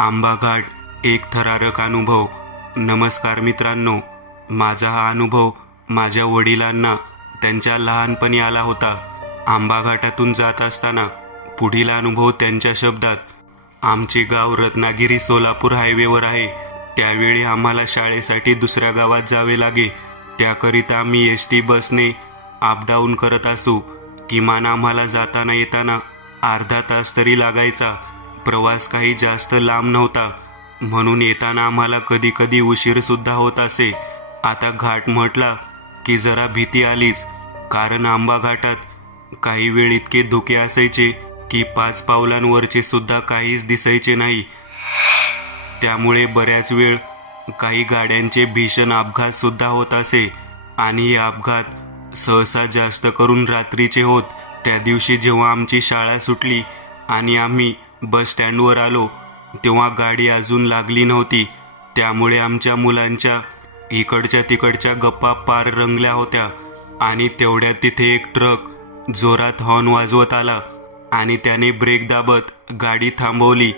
आंबा घाट एक थरारक अनुभव। नमस्कार मित्रांनो, माझा हा अनुभव माझ्या वडिलांना त्यांच्या लहानपणी आला होता। आंबा घाटातून जात असताना पुढील अनुभव त्यांच्या शब्दात। आमचे गाव रत्नागिरी सोलापूर हायवेवर आहे। त्यावेळी आम्हाला शाळेसाठी दुसऱ्या गावात जावे लागे। त्याकरिता आम्ही एसटी बसने अप डाऊन करत असू। किमान आम्हाला जाताना येताना अर्धा तास तरी लागायचा। प्रवास काही जास्त लांब नव्हता, म्हणून येताना आम्हाला कधी कधी उशीर सुद्धा होत असे। आता घाट म्हटला की जरा भीती आलीच, कारण आंबा घाटात काही वेळ इतके धुके असायचे की 5 पावलांवरचे सुद्धा काहीच दिसायचे नाही। त्यामुळे बऱ्याच वेळ काही गाड्यांचे भीषण अपघात सुद्धा होत असे, आणि हे अपघात सहसा जास्त करून रात्रीचे होत। त्या दिवशी जेव्हा आमची शाळा सुटली आणि आम्ही बस स्टँडवर आलो, तेव्हा गाडी अजून लागली नव्हती। त्यामुळे आमच्या मुलांच्या इकडच्या तिकडच्या गप्पा पार रंगल्या होत्या। आणि तेवढ्यात तिथे एक ट्रक जोरात हॉर्न वाजवत आला आणि त्याने ब्रेक दाबत गाडी थांबवली।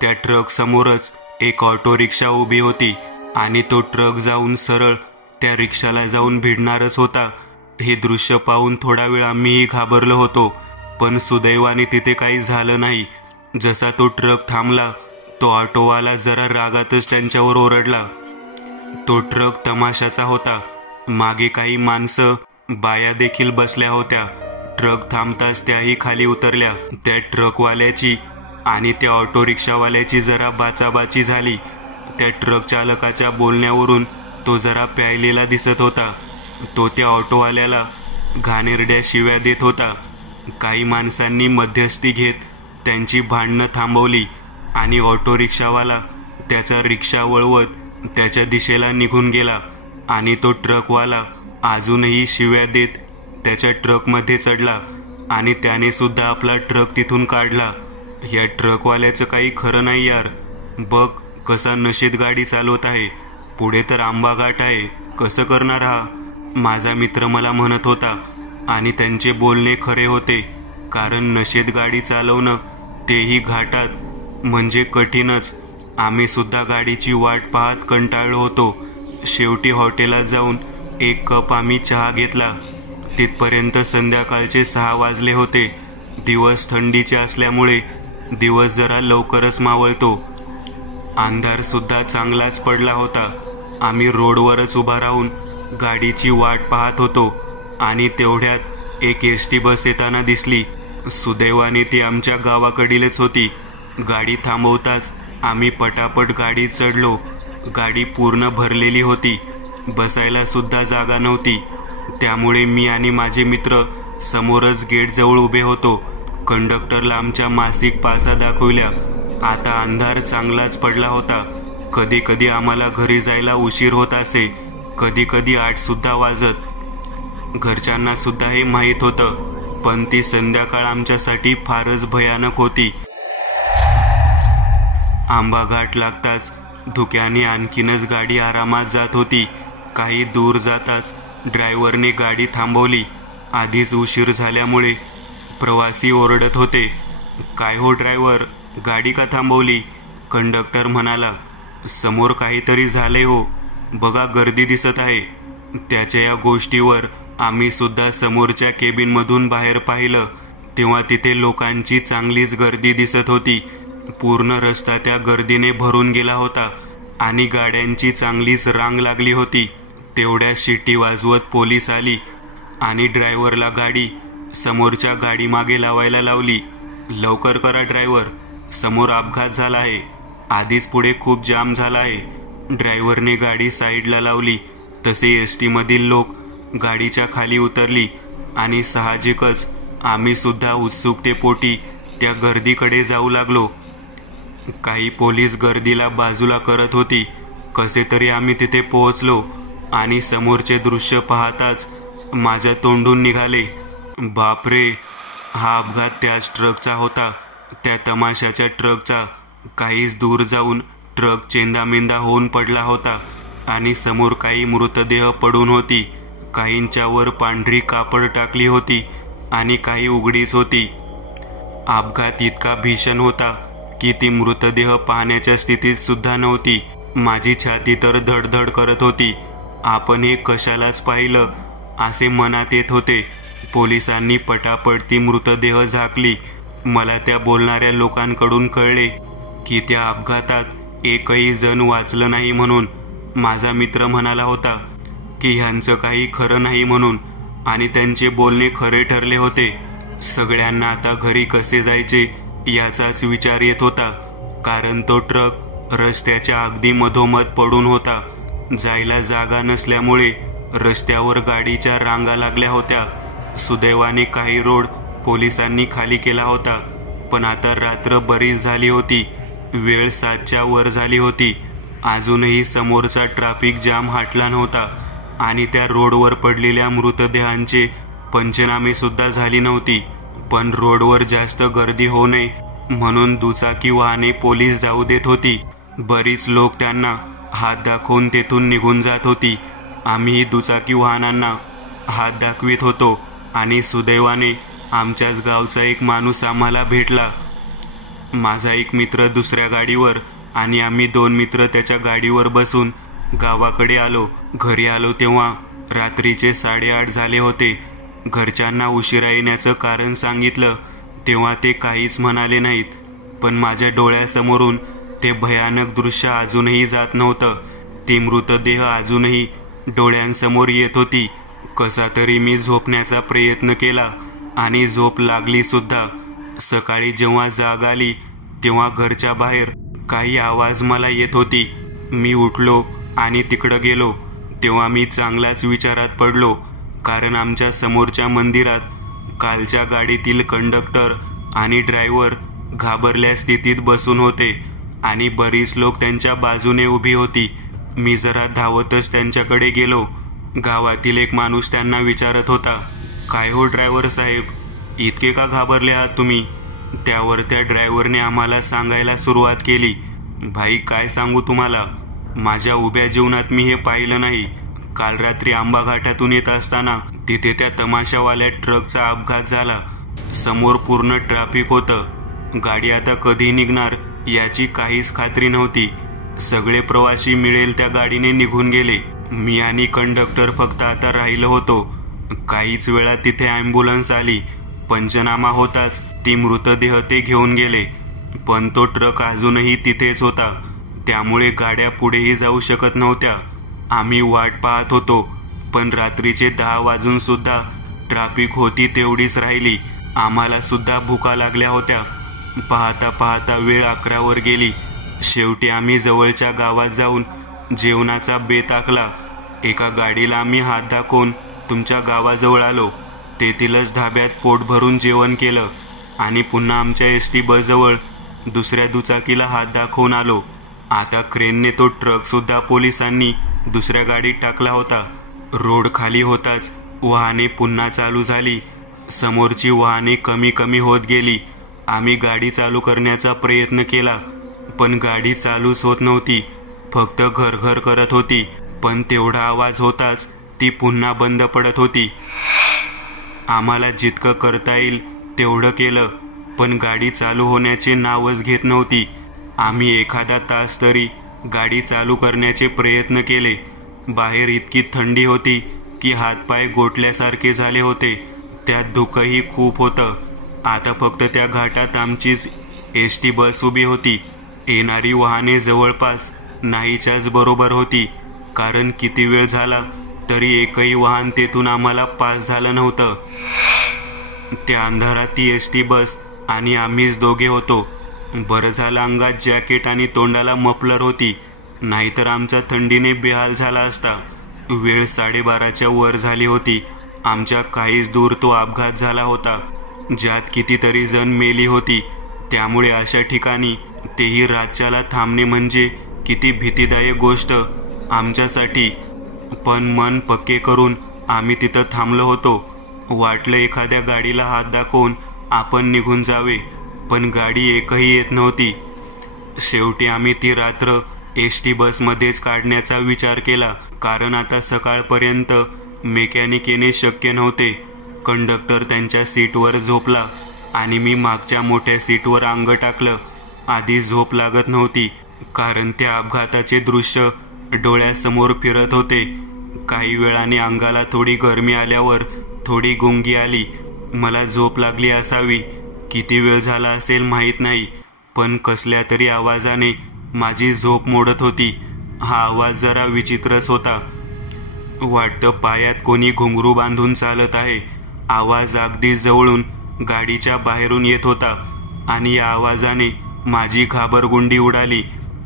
त्या ट्रक समोरच एक ऑटो रिक्षा उभी होती आणि तो ट्रक जाऊन सरळ त्या रिक्षाला जाऊन भिडणारच होता। हे दृश्य पाहून थोडा वेळ आम्हीही घाबरलो होतो, पण सुदैवाने तिथे काही झालं नाही। जसा तो ट्रक थांबला, तो ऑटोवाला जरा रागातच त्यांच्यावर ओरडला। तो ट्रक तमाशाचा होता। मागे काही माणसं बाया देखील बसल्या होत्या। ट्रक थांबताच त्याही खाली उतरल्या। त्या ट्रकवाल्याची आणि त्या ऑटो रिक्षावाल्याची जरा बाचाबाची झाली। त्या ट्रक चालकाच्या बोलण्यावरून तो जरा प्यायलेला दिसत होता। तो त्या ऑटोवाल्याला घाणेरड्या शिव्या देत होता। काही माणसांनी मध्यस्थी घेत त्यांची भांडणं थांबवली आणि ऑटो रिक्षावाला त्याचा रिक्षा वळवत त्याच्या दिशेला निघून गेला, आणि तो ट्रकवाला अजूनही शिव्या देत त्याच्या ट्रकमध्ये चढला आणि त्याने सुद्धा आपला ट्रक तिथून काढला। या ट्रकवाल्याचं काही खरं नाही यार। बघ कसा नशेत गाडी चालवत आहे। पुढे तर आंबा घाट आहे, कसं करणार हा? माझा मित्र मला म्हणत होता, आणि त्यांचे बोलणे खरे होते, कारण नशेत गाडी चालवणं तेही घाटात म्हणजे कठीणच। आम्ही सुद्धा गाडीची वाट पाहत कंटाळलो होतो। शेवटी हॉटेलात जाऊन एक कप आम्ही चहा घेतला। तिथपर्यंत संध्याकाळचे 6 वाजले होते। दिवस थंडीचे असल्यामुळे दिवस जरा लवकरच मावळतो। अंधार सुद्धा चांगलाच पडला होता। आम्ही रोडवरच उभा राहून गाडीची वाट पाहत होतो, आणि तेवढ्यात एक एसटी बस येताना दिसली। सुदैवाने ती आमच्या गावाकडीलच होती। गाडी थांबवताच आम्ही पटापट गाडीत चढलो। गाडी पूर्ण भरलेली होती, बसायला सुद्धा जागा नव्हती। त्यामुळे मी आणि माझे मित्र समोरच गेटजवळ उभे होतो। कंडक्टरला आमच्या मासिक पासा दाखवल्या। आता अंधार चांगलाच पडला होता। कधी कधी आम्हाला घरी जायला उशीर होत असे, कधी कधी 8 सुद्धा वाजत। घरच्यांना सुद्धा हे माहीत होतं, पण ती संध्याकाळ आमच्यासाठी फारच भयानक होती। आंबा घाट लागताच धुक्याने आणखीनच गाडी आरामात जात होती। काही दूर जाताच ड्रायव्हरने गाडी थांबवली। आधीच उशीर झाल्यामुळे प्रवासी ओरडत होते, काय हो ड्रायव्हर, गाडी का थांबवली? कंडक्टर म्हणाला, समोर काहीतरी झाले हो, बघा गर्दी दिसत आहे। त्याच्या या गोष्टीवर आम्ही सुद्धा समोरच्या केबिनमधून बाहेर पाहिलं, तेव्हा तिथे लोकांची चांगलीच गर्दी दिसत होती। पूर्ण रस्ता त्या गर्दीने भरून गेला होता आणि गाड्यांची चांगलीच रांग लागली होती। तेवढ्या शिटी वाजवत पोलीस आली आणि ड्रायव्हरला गाडी समोरच्या गाडी मागे लावायला लावली। लवकर करा ड्रायव्हर, समोर अपघात झाला आहे, आधीच पुढे खूप जाम झाला आहे। ड्रायव्हरने गाडी साईडला लावली तसे एसटी मधील लोक गाडीच्या खाली उतरली, आणि साहजिकच आम्ही सुद्धा उत्सुकतेपोटी त्या गर्दीकडे जाऊ लागलो। काही पोलीस गर्दीला बाजूला करत होती। कसे तरी आम्ही तिथे पोहोचलो, आणि समोरचे दृश्य पाहताच माझ्या तोंडून निघाले, बापरे, हा अपघात त्याच ट्रकचा होता, त्या तमाशाच्या ट्रकचा। काहीच दूर जाऊन ट्रक चेंदामेंदा होऊन पडला होता, आणि समोर काही मृतदेह पडून होती। काहींच्या वर पांढरी कापड टाकली होती आणि काही उघडीच होती। अपघात इतका भीषण होता की ती मृतदेह पाहण्याच्या स्थितीत सुद्धा नव्हती. माझी छाती तर धडधड करत होती. आपण हे कशालाच पाहिलं असे मनात येत होते. पोलिसांनी पटापट ती मृतदेह झाकली. मला त्या बोलणाऱ्या लोकांकडून कळले की त्या अपघातात एकही जण वाचलं नाही म्हणून. माझा मित्र म्हणाला होता की ह्यांचं काही खरं नाही म्हणून, आणि त्यांचे बोलणे खरे ठरले होते. सगळ्यांना आता घरी कसे जायचे याचाच विचार येत होता, कारण तो ट्रक रस्त्याच्या अगदी मधोमध पडून होता. जायला जागा नसल्यामुळे रस्त्यावर गाडीच्या रांगा लागल्या होत्या. सुदैवाने काही रोड पोलिसांनी खाली केला होता, पण आता रात्र बरीच झाली होती. वेळ 7च्या वर झाली होती. अजूनही समोरचा ट्रॅफिक जाम हटला नव्हता आणि त्या रोडवर पडलेल्या मृतदेहांचे पंचनामे सुद्धा झाली नव्हती. पण रोडवर जास्त गर्दी होऊ नये म्हणून दुचाकी वाहने पोलीस जाऊ देत होती. बरीच लोक त्यांना हात दाखवून तेथून निघून जात होती. आम्ही दुचाकी वाहनांना हात दाखवित होतो आणि सुदैवाने आमच्याच गावचा एक माणूस आम्हाला भेटला. माझा एक मित्र दुसऱ्या गाडीवर आणि आम्ही 2 मित्र त्याच्या गाडीवर बसून गावाकडे आलो. घरी आलो तेव्हा रात्रीचे 8:30 झाले होते. घरच्यांना उशिरा येण्याचं कारण सांगितलं तेव्हा ते काहीच म्हणाले नाहीत, पण माझ्या डोळ्यासमोरून ते भयानक दृश्य अजूनही जात नव्हतं. ती मृतदेह अजूनही डोळ्यांसमोर येत होती. कसा तरी मी झोपण्याचा प्रयत्न केला आणि झोप लागली सुद्धा. सकाळी जेव्हा जाग आली तेव्हा घरच्या बाहेर काही आवाज मला येत होती. मी उठलो आणि तिकडं गेलो तेव्हा मी चांगलाच विचारात पडलो, कारण आमच्या समोरच्या मंदिरात कालच्या गाडीतील कंडक्टर आणि ड्रायव्हर घाबरल्या स्थितीत बसून होते आणि बरीच लोक त्यांच्या बाजूने उभी होती. मी जरा धावतच त्यांच्याकडे गेलो. गावातील एक माणूस त्यांना विचारत होता, काय हो ड्रायव्हर साहेब, इतके का घाबरले आहात तुम्ही? त्यावर त्या ड्रायव्हरने आम्हाला सांगायला सुरुवात केली, भाई काय सांगू तुम्हाला, माझ्या उभ्या जीवनात मी हे पाहिलं नाही. काल रात्री आंबा घाटातून येत असताना तिथे त्या तमाशावाल्या ट्रकचा अपघात झाला. समोर पूर्ण ट्रॅफिक होतं. गाडी आता कधी निघणार याची काहीच खात्री नव्हती. सगळे प्रवासी मिळेल त्या गाडीने निघून गेले. मी आणि कंडक्टर फक्त आता राहिलो होतो. काहीच वेळात तिथे ॲम्ब्युलन्स आली. पंचनामा होताच ती मृतदेह ते घेऊन गेले, पण तो ट्रक अजूनही तिथेच होता. त्यामुळे गाड्या पुढेही जाऊ शकत नव्हत्या. आम्ही वाट पाहत होतो, पण रात्रीचे 10 वाजून सुद्धा ट्रॅफिक होती तेवढीच राहिली. आम्हाला सुद्धा भुका लागल्या होत्या. पाहता पाहता वेळ 11 वर गेली. शेवटी आम्ही जवळच्या गावात जाऊन जेवणाचा बेत आखला. एका गाडीला आम्ही हात दाखवून तुमच्या गावाजवळ आलो. तेथीलच धाब्यात पोट भरून जेवण केलं आणि पुन्हा आमच्या एसटी बसजवळ दुसऱ्या दुचाकीला हात दाखवून आलो. आता क्रेनने तो ट्रक सुद्धा पोलिसांनी दुसऱ्या गाडीत टाकला होता. रोड खाली होताच वाहने पुन्हा चालू झाली. समोरची वाहने कमी कमी होत गेली. आम्ही गाडी चालू करण्याचा प्रयत्न केला, पण गाडी चालूच होत नव्हती. फक्त घरघर करत होती. पण तेवढा आवाज होताच ती पुन्हा बंद पडत होती. आम्हाला जितकं करता येईल तेवढं केलं, पण गाडी चालू होण्याचे नावच घेत नव्हती. आम्ही एखादा तास तरी गाडी चालू करण्याचे प्रयत्न केले. बाहेर इतकी थंडी होती की हातपाय गोठल्यासारखे झाले होते. त्यात धुकंही खूप होतं. आता फक्त त्या घाटात आमचीच एसटी बस उभी होती. येणारी वाहने जवळपास नाहीच्याच बरोबर होती, कारण किती वेळ झाला तरी एकही वाहन तेथून आम्हाला पास झालं नव्हतं. त्या अंधारात ती एसटी बस आणि आम्हीच दोघे होतो. बरं झालं अंगात जॅकेट आणि तोंडाला मफलर होती, नाहीतर आमचा थंडीने बेहाल झाला असता. वेळ 12:30च्या वर झाली होती. आमच्या काहीच दूर तो अपघात झाला होता, ज्यात कितीतरी जण मेली होती. त्यामुळे अशा ठिकाणी तेही रातच्याला थांबणे म्हणजे किती भीतीदायक गोष्ट आमच्यासाठी. पण मन पक्के करून आम्ही तिथं थांबलो होतो. वाटलं एखाद्या गाडीला हात दाखवून आपण निघून जावे, पण गाडी एकही येत नव्हती. शेवटी आम्ही ती रात्र एसटी बसमध्येच काढण्याचा विचार केला, कारण आता सकाळपर्यंत मेकॅनिक येणे शक्य नव्हते. कंडक्टर त्यांच्या सीटवर झोपला आणि मी मागच्या मोठ्या सीटवर अंग टाकलं. आधी झोप लागत नव्हती, कारण त्या अपघाताचे दृश्य डोळ्यासमोर फिरत होते. काही वेळाने अंगाला थोडी गरमी आल्यावर थोडी गुंगी आली. मला झोप लागली असावी. किती वेळ झाला असेल माहीत नाही, पण कसल्या तरी आवाजाने माझी झोप मोडत होती. हा आवाज जरा विचित्रच होता. वाटतं पायात कोणी घुंगरू बांधून चालत आहे. आवाज अगदी जवळून गाडीच्या बाहेरून येत होता आणि या आवाजाने माझी घाबरगुंडी उडाली.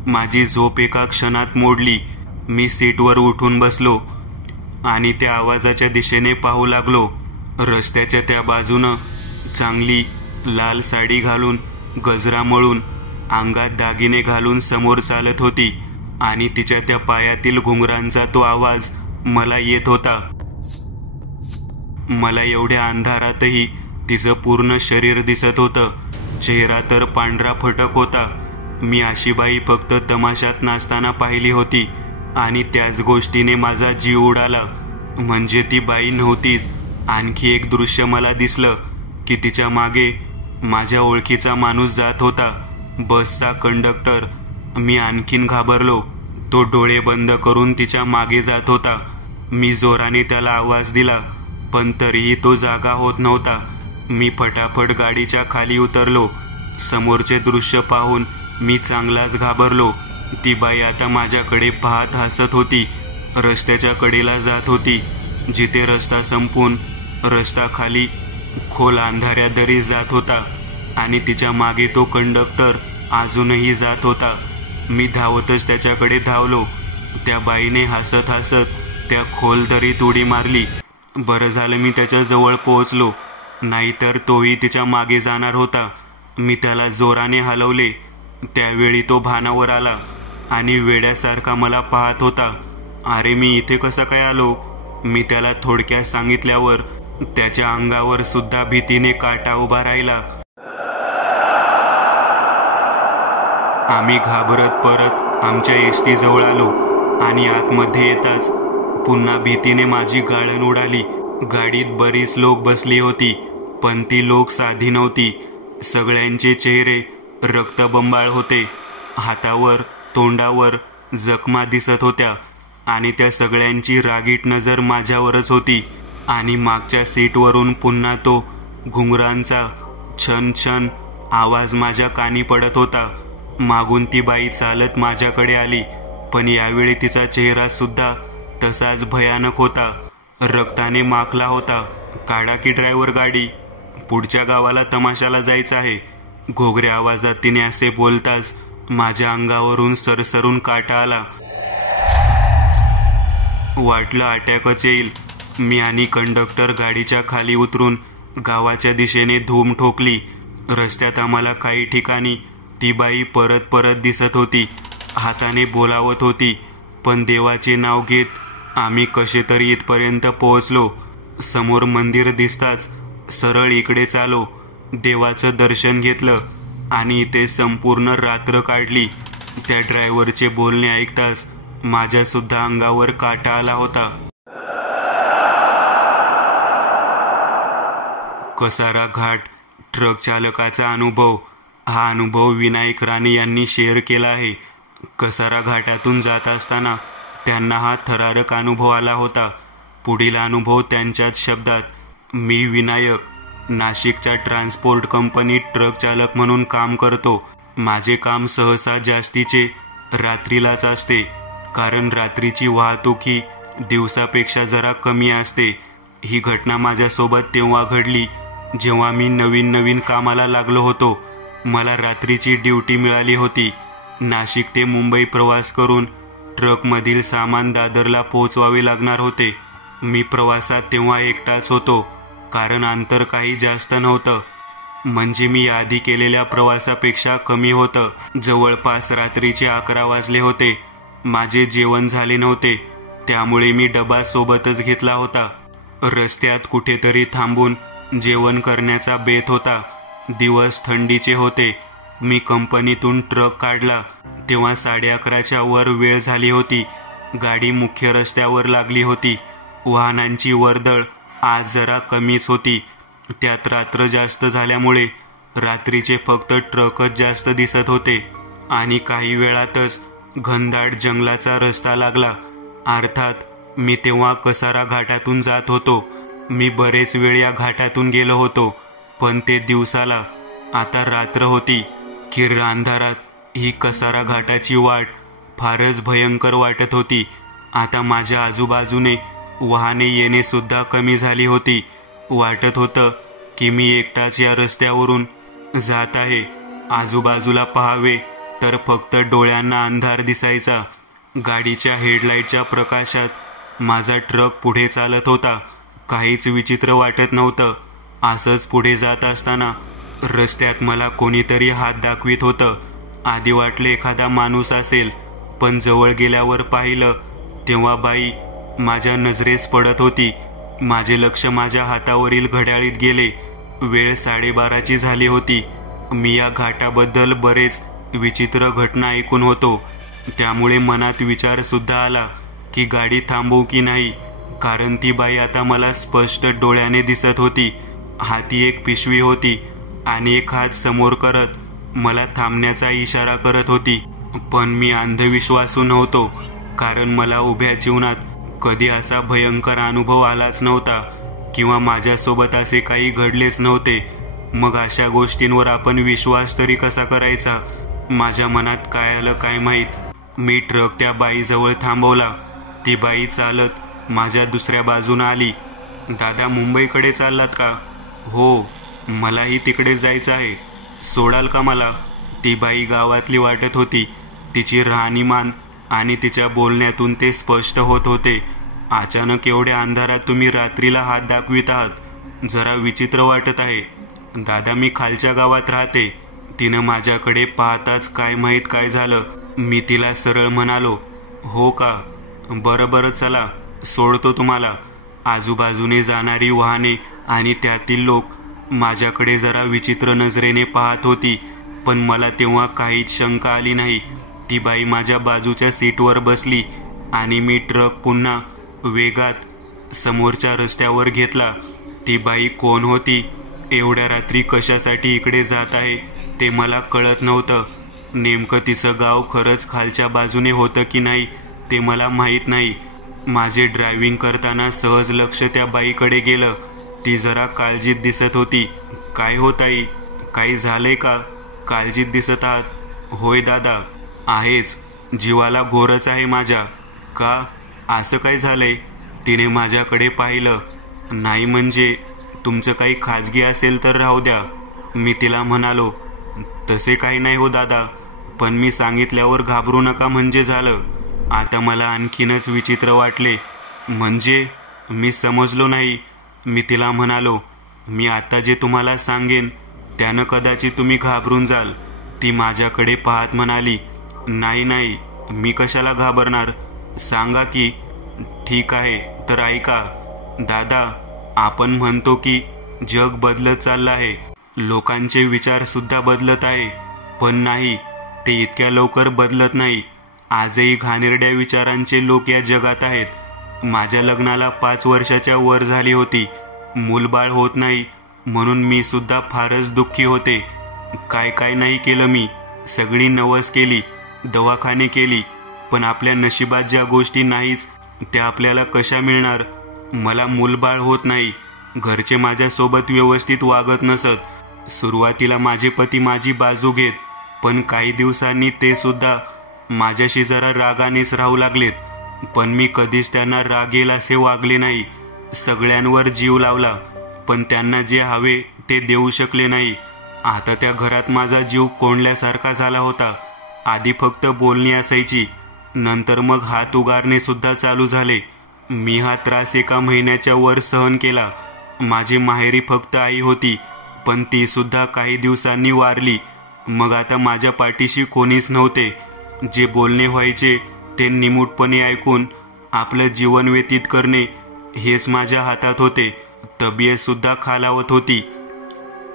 माझी झोप एका क्षणात मोडली. मी सीटवर उठून बसलो आणि त्या आवाजाच्या दिशेने पाहू लागलो. रस्त्याच्या त्या बाजूनं चांगली लाल साडी घालून, गजरा मळून, अंगात दागिने घालून समोर चालत होती आणि तिच्या त्या पायातील घुंगरांचा तो आवाज मला येत होता. मला एवढ्या अंधारातही तिचं पूर्ण शरीर दिसत होतं. चेहरा तर पांढरा फटक होता. मी अशी बाई फक्त तमाशात नाचताना पाहिली होती आणि त्याच गोष्टीने माझा जीव उडाला. म्हणजे ती बाई नव्हतीच. आणखी एक दृश्य मला दिसलं की तिच्या मागे माझ्या ओळखीचा माणूस जात होता, बसचा कंडक्टर. मी आणखीन घाबरलो. तो डोळे बंद करून तिच्या मागे जात होता. मी जोराने त्याला आवाज दिला, पण तरीही तो जागा होत नव्हता. मी फटाफट गाडीच्या खाली उतरलो. समोरचे दृश्य पाहून मी चांगलाच घाबरलो. ती बाई आता माझ्याकडे पाहत हसत होती. रस्त्याच्या कडेला जात होती, जिथे रस्ता संपून रस्ता खाली खोल अंधाऱ्या दरीत जात होता आणि तिच्या मागे तो कंडक्टर अजूनही जात होता. मी धावतच त्याच्याकडे धावलो. त्या बाईने हसत हसत त्या खोल दरीत उडी मारली. बरं झालं मी त्याच्या जवळ पोहोचलो, नाहीतर तोही तिच्या मागे जाणार होता. मी त्याला जोराने हलवले. त्यावेळी तो भानावर आला आणि वेड्यासारखा मला पाहत होता. अरे, मी इथे कसं काय आलो? मी त्याला थोडक्यात सांगितल्यावर त्याच्या अंगावर सुद्धा भीतीने काटा उभा राहिला. आम्ही घाबरत परत आमच्या एसटी जवळ आलो आणि आतमध्ये येताच पुन्हा भीतीने माझी गाळण उडाली. गाडीत बरीच लोक बसली होती, पण ती लोक साधी नव्हती. सगळ्यांचे चेहरे रक्तबंबाळ होते. हातावर, तोंडावर जखमा दिसत होत्या आणि त्या सगळ्यांची रागीट नजर माझ्यावरच होती. आणि मागच्या सीटवरून पुन्हा तो घुंगरांचा छन छन आवाज माझ्या कानी पडत होता. मागून ती बाई चालत माझ्याकडे आली, पण यावेळी तिचा चेहरा सुद्धा तसाच भयानक होता. रक्ताने माखला होता. काढा की ड्रायव्हर गाडी, पुढच्या गावाला तमाशाला जायचं आहे. घोगऱ्या आवाजात तिने असे बोलताच माझ्या अंगावरून सरसरून काटा आला. वाटलं अटॅकच येईल. मी आणि कंडक्टर गाडीच्या खाली उतरून गावाच्या दिशेने धूम ठोकली. रस्त्यात आम्हाला काही ठिकाणी ती बाई परत परत दिसत होती. हाताने बोलावत होती, पण देवाचे नाव घेत आम्ही कसे तरी इथपर्यंत पोहोचलो. समोर मंदिर दिसताच सरळ इकडे चालो. देवाचं दर्शन घेतलं आणि इथे संपूर्ण रात्र काढली. त्या ड्रायव्हरचे बोलणे ऐकताच माझ्या सुद्धा अंगावर काटा आला होता. कसारा घाट ट्रक चालकाचा अनुभव. हा अनुभव विनायक राणे यांनी शेअर केला आहे. कसारा घाटातून जात असताना त्यांना हा थरारक अनुभव आला होता. पुढील अनुभव त्यांच्याच शब्दात. मी विनायक, नाशिकच्या ट्रान्सपोर्ट कंपनीत ट्रक चालक म्हणून काम करतो. माझे काम सहसा जास्तीचे रात्रीलाच असते, कारण रात्रीची वाहतूक ही दिवसापेक्षा जरा कमी असते. ही घटना माझ्यासोबत तेव्हा घडली जेव्हा मी नवीन कामाला लागलो होतो. मला रात्रीची ड्युटी मिळाली होती. नाशिक ते मुंबई प्रवास करून ट्रकमधील सामान दादरला पोहोचवावे लागणार होते. मी प्रवासात तेव्हा एकटाच होतो, कारण अंतर काही जास्त नव्हतं. म्हणजे मी आधी केलेल्या प्रवासापेक्षा कमी होतं. जवळपास रात्रीचे 11 वाजले होते. माझे जेवण झाले नव्हते, त्यामुळे मी डबा सोबतच घेतला होता. रस्त्यात कुठेतरी थांबून जेवण करण्याचा बेत होता. दिवस थंडीचे होते. मी कंपनीतून ट्रक काढला तेव्हा 11:30च्या वर वेळ झाली होती. गाडी मुख्य रस्त्यावर लागली होती. वाहनांची वर्दळ आज जरा कमीच होती. त्यात रात्र जास्त झाल्यामुळे रात्रीचे फक्त ट्रकच जास्त दिसत होते आणि काही वेळातच घनदाट जंगलाचा रस्ता लागला. अर्थात मी तेव्हा कसारा घाटातून जात होतो. मी बरेच वेळ या घाटातून गेलो होतो, पण ते दिवसाला. आता रात्र होती. किर्र अंधारात ही कसारा घाटाची वाट फारच भयंकर वाटत होती. आता माझ्या आजूबाजूने वाहने येणे सुद्धा कमी झाली होती. वाटत होतं की मी एकटाच या रस्त्यावरून जात आहे. आजूबाजूला पाहावे तर फक्त डोळ्यांना अंधार दिसायचा. गाडीच्या हेडलाईटच्या प्रकाशात माझा ट्रक पुढे चालत होता. काहीच विचित्र वाटत नव्हतं. असंच पुढे जात असताना रस्त्यात मला कोणीतरी हात दाखवित होतं. आधी वाटले एखादा माणूस असेल, पण जवळ गेल्यावर पाहिलं तेव्हा बाई माझ्या नजरेस पडत होती. माझे लक्ष माझ्या हातावरील घड्याळीत गेले. वेळ 12:30ची झाली होती. मी या घाटाबद्दल बरेच विचित्र घटना ऐकून होतो, त्यामुळे मनात विचार सुद्धा आला की गाडी थांबवू की नाही, कारण ती बाई आता मला स्पष्ट डोळ्याने दिसत होती. हाती एक पिशवी होती आणि एक हात समोर करत मला थांबण्याचा इशारा करत होती. पण मी अंधविश्वासू नव्हतो, कारण मला उभ्या जीवनात कधी असा भयंकर अनुभव आलाच नव्हता किंवा माझ्यासोबत असे काही घडलेच नव्हते. मग अशा गोष्टींवर आपण विश्वास तरी कसा करायचा? माझ्या मनात काय आलं काय माहीत. मी ट्रक त्या बाईजवळ थांबवला. ती बाई चालत माझ्या दुसऱ्या बाजूने आली. दादा, मुंबईकडे चाललात का? हो, मलाही तिकडे जायचं आहे. सोडाल का मला? ती बाई गावातली वाटत होती. तिची राहणीमान आणि तिच्या बोलण्यातून ते स्पष्ट होत होते. अचानक एवढ्या अंधारात तुम्ही रात्रीला हात दाखवित आहात, जरा विचित्र वाटत आहे. दादा, मी खालच्या गावात राहते. तिनं माझ्याकडे पाहताच काय माहीत काय झालं. मी तिला सरळ म्हणालो, हो का? बरं चला, सोडतो तुम्हाला. आजूबाजूने जाणारी वाहने आणि त्यातील लोक माझ्याकडे जरा विचित्र नजरेने पाहत होती, पण मला तेव्हा काहीच शंका आली नाही. ती बाई माझ्या बाजूच्या सीटवर बसली आणि मी ट्रक पुन्हा वेगात समोरच्या रस्त्यावर घेतला. ती बाई कोण होती, एवढ्या रात्री कशासाठी इकडे जात आहे ते मला कळत नव्हतं. नेमकं तिचं गाव खरंच खालच्या बाजूने होतं की नाही ते मला माहीत नाही. माझे ड्रायव्हिंग करताना सहज लक्ष त्या बाईकडे गेलं. ती जरा काळजीत दिसत होती. काय होत आई, काही झालंय का? काळजीत दिसत आहात? होय दादा, आहेच. जीवाला घोरच आहे माझ्या. का, असं काय झालंय? तिने माझ्याकडे पाहिलं. नाही म्हणजे तुमचं काही खाजगी असेल तर राहू द्या, मी तिला म्हणालो. तसे काही नाही हो दादा, पण मी सांगितल्यावर घाबरू नका म्हणजे झालं. आता मला आणखीनच विचित्र वाटले. म्हणजे? मी समजलो नाही. मी तिला म्हणालो, मी आता जे तुम्हाला सांगेन त्यानं कदाचित तुम्ही घाबरून जाल. ती माझ्याकडे पाहत म्हणाली, नाही, मी कशाला घाबरणार, सांगा की. ठीक आहे, तर ऐका दादा, आपण म्हणतो की जग बदलत चाललं आहे, लोकांचे विचार सुद्धा बदलत आहे, पण नाही, ते इतक्या लवकर बदलत नाही. आजही घाणेरड्या विचारांचे लोक या जगात आहेत. माझ्या लग्नाला 5 वर्षाच्या वर झाली होती. मूलबाळ होत नाही म्हणून मी सुद्धा फारच दुःखी होते. काय नाही केलं मी. सगळी नवस केली, दवाखाने केली, पण आपल्या नशिबात ज्या गोष्टी नाहीच त्या आपल्याला कशा मिळणार? मला मूलबाळ होत नाही. घरचे माझ्यासोबत व्यवस्थित वागत नसत. सुरुवातीला माझे पती माझी बाजू घेत, पण काही दिवसांनी ते सुद्धा माझ्याशी जरा रागानेच राहू लागलेत. पण मी कधीच त्यांना रागेल असे वागले नाही. सगळ्यांवर जीव लावला, पण त्यांना जे हवे ते देऊ शकले नाही. आता त्या घरात माझा जीव कोंडल्यासारखा झाला होता. आधी फक्त बोलणी असायची, नंतर मग हात उगारणे सुद्धा चालू झाले. मी हा त्रास 1 महिन्याच्या वर सहन केला. माझी माहेरी फक्त आई होती, पण ती सुद्धा काही दिवसांनी वारली. मग आता माझ्या पाठीशी कोणीच नव्हते. जे बोलणे व्हायचे ते निमूटपणे ऐकून आपलं जीवन व्यतीत करणे हेच माझ्या हातात होते. तब्येत सुद्धा खालावत होती.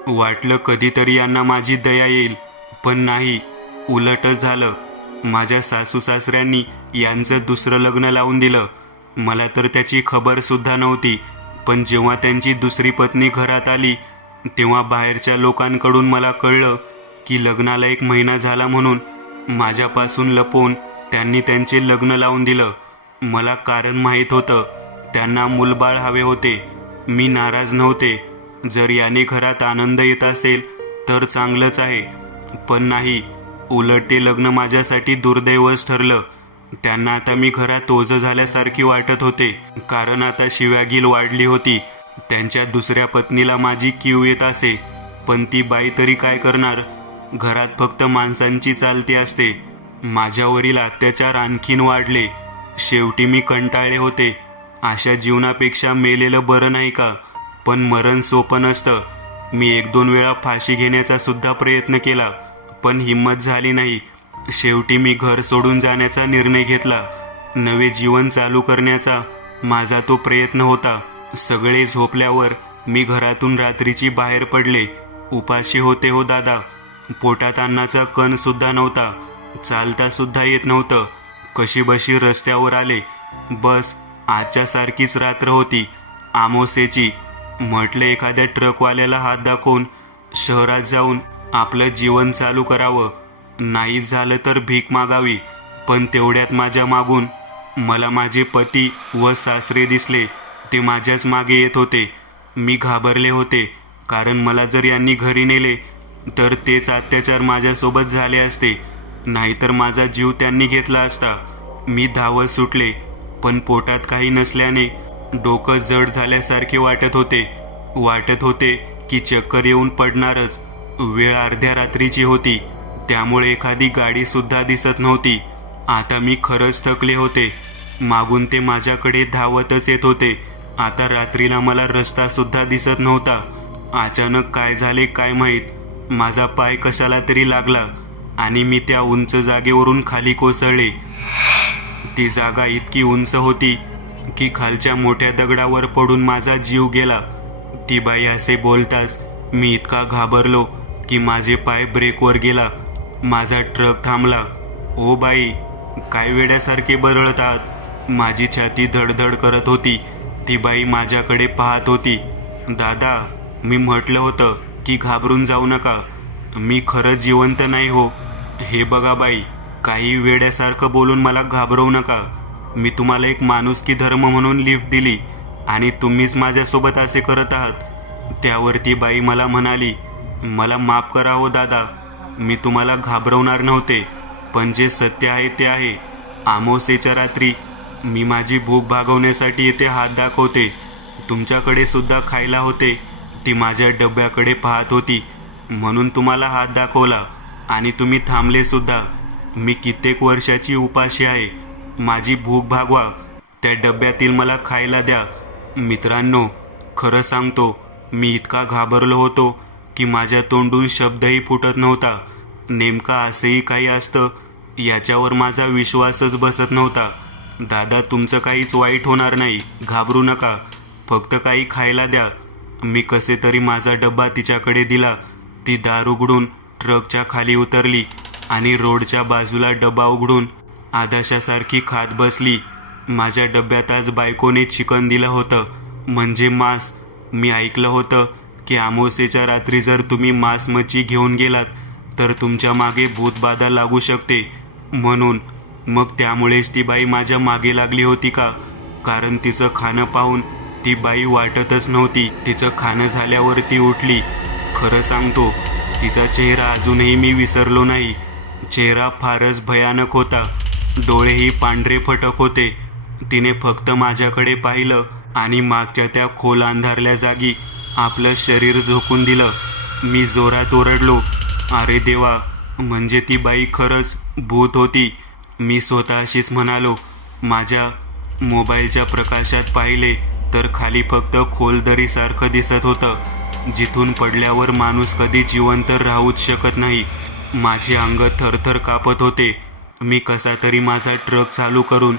वाटलं कधीतरी यांना माझी दया येईल, पण नाही, उलटच झालं. माझ्या सासू सासऱ्यांनी यांचं दुसरं लग्न लावून दिलं. मला तर त्याची खबर सुद्धा नव्हती, पण जेव्हा त्यांची दुसरी पत्नी घरात आली तेव्हा बाहेरच्या लोकांकडून मला कळलं की लग्नाला 1 महिना झाला म्हणून माझ्यापासून लपवून त्यांनी त्यांचे लग्न लावून दिलं. मला कारण माहीत होतं, त्यांना मूलबाळ हवे होते. मी नाराज नव्हते. जर याने घरात आनंद येत असेल तर चांगलंच आहे, पण नाही. उलट ते लग्न माझ्यासाठी दुर्दैवच ठरलं. त्यांना आता मी घरात ओझं झाल्यासारखी वाटत होते, कारण आता शिव्यागील वाढली होती. त्यांच्या दुसऱ्या पत्नीला माझी कीव येत असे, पण ती बाई तरी काय करणार? घरात फक्त माणसांची चालती असते. माझ्यावरील अत्याचार आणखीन वाढले. शेवटी मी कंटाळले होते. अशा जीवनापेक्षा मेलेलं बरं नाही का? पण मरण सोपं नसतं. मी 1-2 वेळा फाशी घेण्याचा सुद्धा प्रयत्न केला, पण हिंमत झाली नाही. शेवटी मी घर सोडून जाण्याचा निर्णय घेतला. नवे जीवन चालू करण्याचा माझा तो प्रयत्न होता. सगळे झोपल्यावर मी घरातून रात्रीची बाहेर पडले. उपाशी होते हो दादा. पोटात अन्नाचा कण सुद्धा नव्हता. चालता सुद्धा येत नव्हतं. कशीबशी रस्त्यावर आले. बस आजच्या सारखीच रात्र होती, आमोसेची. म्हटलं एखाद्या ट्रकवाल्याला हात दाखवून शहरात जाऊन आपलं जीवन चालू करावं. नाहीच झालं तर भीक मागावी. पण तेवढ्यात माझ्या मागून मला माझे पती व सासरे दिसले. ते माझ्याच मागे येत होते. मी घाबरले होते, कारण मला जर यांनी घरी नेले तर तेच अत्याचार माझ्यासोबत झाले असते, नाहीतर माझा जीव त्यांनी घेतला असता. मी धावत सुटले, पण पोटात काही नसल्याने डोकं जड झाल्यासारखे वाटत होते की चक्कर येऊन पडणारच. वेळ अर्ध्या रात्रीची होती, त्यामुळे एखादी गाडी सुद्धा दिसत नव्हती. आता मी खरंच थकले होते. मागून ते माझ्याकडे धावतच येत होते. आता रात्रीला मला रस्ता सुद्धा दिसत नव्हता. अचानक काय झाले काय माहीत, माझा पाय कशाला तरी लागला आणि मी त्या उंच जागेवरून खाली कोसळले. ती जागा इतकी उंच होती की खालच्या मोठ्या दगडावर पडून माझा जीव गेला. ती बाई असे बोलताच मी इतका घाबरलो की माझे पाय ब्रेकवर गेला. माझा ट्रक थांबला. ओ बाई, काय वेड्यासारखे बरळत आहात? माझी छाती धडधड करत होती. ती बाई माझ्याकडे पाहत होती. दादा, मी म्हटलं होतं की घाबरून जाऊ नका. मी खरंच जिवंत नाही हो. हे बघा बाई, काही वेड्यासारखं बोलून मला घाबरवू नका. मी तुम्हाला एक माणुसकी धर्म म्हणून लिफ्ट दिली आणि तुम्हीच माझ्यासोबत असे करत आहात. त्यावर ती बाई मला म्हणाली, मला माफ करा हो दादा. मी तुम्हाला घाबरवणार नव्हते, पण जे सत्य आहे ते आहे. अमावास्येच्या रात्री मी माझी भूक भागवण्यासाठी येथे हात दाखवते. तुमच्याकडे सुद्धा खायला होते. ती माझ्या डब्याकडे पाहत होती म्हणून तुम्हाला हात दाखवला आणि तुम्ही थांबले सुद्धा. मी कित्येक वर्षाची उपाशी आहे. माझी भूक भागवा. त्या डब्यातील मला खायला द्या. मित्रांनो, खरं सांगतो, मी इतका घाबरलो होतो की माझ्या तोंडून शब्दही फुटत नव्हता. नेमका असंही काही असतं याच्यावर माझा विश्वासच बसत नव्हता. दादा, तुमचं काहीच वाईट होणार नाही. घाबरू नका. फक्त काही खायला द्या. मी कसे तरी माझा डब्बा तिच्याकडे दिला. ती दार उघडून ट्रकच्या खाली उतरली आणि रोडच्या बाजूला डब्बा उघडून आदाशासारखी खात बसली. माझ्या डब्यात आज बायकोने चिकन दिलं होतं, म्हणजे मांस. मी ऐकलं होतं की अमावास्येच्या रात्री जर तुम्ही मांस मच्छी घेऊन गेलात तर तुमच्या मागे भूतबाधा लागू शकते म्हणून. मग त्यामुळेच ती बाई माझ्या मागे लागली होती का? कारण तिचं खाणं पाहून ती बाई वाटतच नव्हती. तिचं खाणं झाल्यावर ती उठली. खरं सांगतो, तिचा चेहरा अजूनही मी विसरलो नाही. चेहरा फारच भयानक होता. डोळेही पांढरे फटक होते. तिने फक्त माझ्याकडे पाहिलं आणि मागच्या त्या खोल अंधारल्या जागी आपलं शरीर झोकून दिलं. मी जोरात ओरडलो, अरे देवा, म्हणजे ती बाई खरंच भूत होती. मी स्वतःशीच म्हणालो. माझ्या मोबाईलच्या प्रकाशात पाहिले तर खाली फक्त खोलदरीसारखं दिसत होतं, जिथून पडल्यावर माणूस कधी जिवंत राहूच शकत नाही. माझे अंग थरथर कापत होते. मी कसा तरी माझा ट्रक चालू करून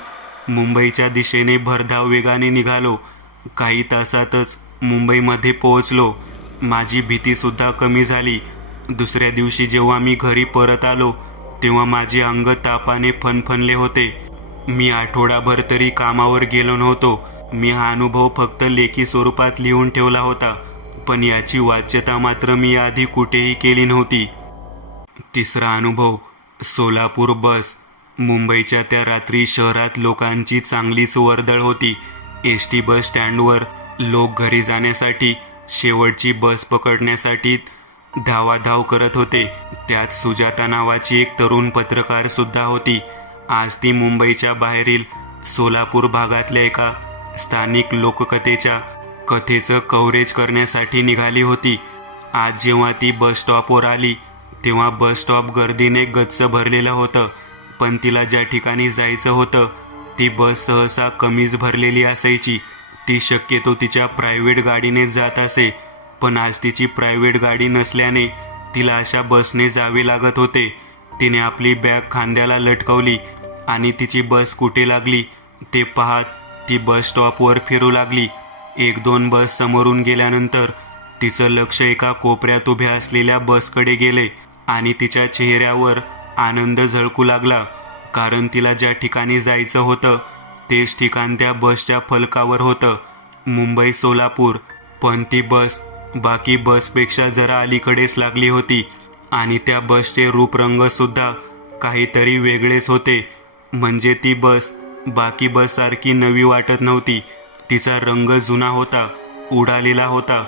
मुंबईच्या दिशेने भरधाव वेगाने निघालो. काही तासातच मुंबईमध्ये पोहोचलो. माझी भीतीसुद्धा कमी झाली. दुसऱ्या दिवशी जेव्हा मी घरी परत आलो तेव्हा माझे अंग तापाने फणफणले होते. मी आठवडाभर तरी कामावर गेलो नव्हतो. मी हा अनुभव फक्त लेखी स्वरूपात लिहून ठेवला होता, पण याची वाच्यता मात्र मी आधी कुठेही केली नव्हती. तिसरा अनुभव, सोलापूर बस. मुंबईच्या त्या रात्री शहरात लोकांची चांगलीच वर्दळ होती. एसटी बस स्टँडवर लोक घरी जाण्यासाठी, शेवटची बस पकडण्यासाठी धावाधाव करत होते. त्यात सुजाता नावाची एक तरुण पत्रकार सुद्धा होती. आज ती मुंबईच्या बाहेरील सोलापूर भागातल्या एका स्थानिक लोककथेच्या कथेचं कव्हरेज करण्यासाठी निघाली होती. आज जेव्हा ती बस स्टॉपवर आली तेव्हा बस स्टॉप गर्दीने गच्च भरलेलं होतं. पण तिला ज्या ठिकाणी जायचं होतं ती बस सहसा कमीच भरलेली असायची. ती शक्यतो तिच्या प्रायव्हेट गाडीने जात असे, पण आज तिची प्रायव्हेट गाडी नसल्याने तिला अशा बसने जावे लागत होते. तिने आपली बॅग खांद्याला लटकवली आणि तिची बस कुठे लागली ते पाहत ती बस स्टॉपवर फिरू लागली. 1-2 बस समोरून गेल्यानंतर तिचं लक्ष एका कोपऱ्यात उभ्या असलेल्या बसकडे गेले आणि तिच्या चेहऱ्यावर आनंद झळकू लागला, कारण तिला ज्या ठिकाणी जायचं होतं तेच ठिकाण त्या बसच्या फलकावर होतं, मुंबई सोलापूर. पण ती बस बाकी बसपेक्षा जरा अलीकडेच लागली होती आणि त्या बसचे रूपरंग सुद्धा काहीतरी वेगळेच होते. म्हणजे ती बस बाकी बस सारखी नवी वाटत नव्हती. तिचा रंग जुना होता, उडालेला होता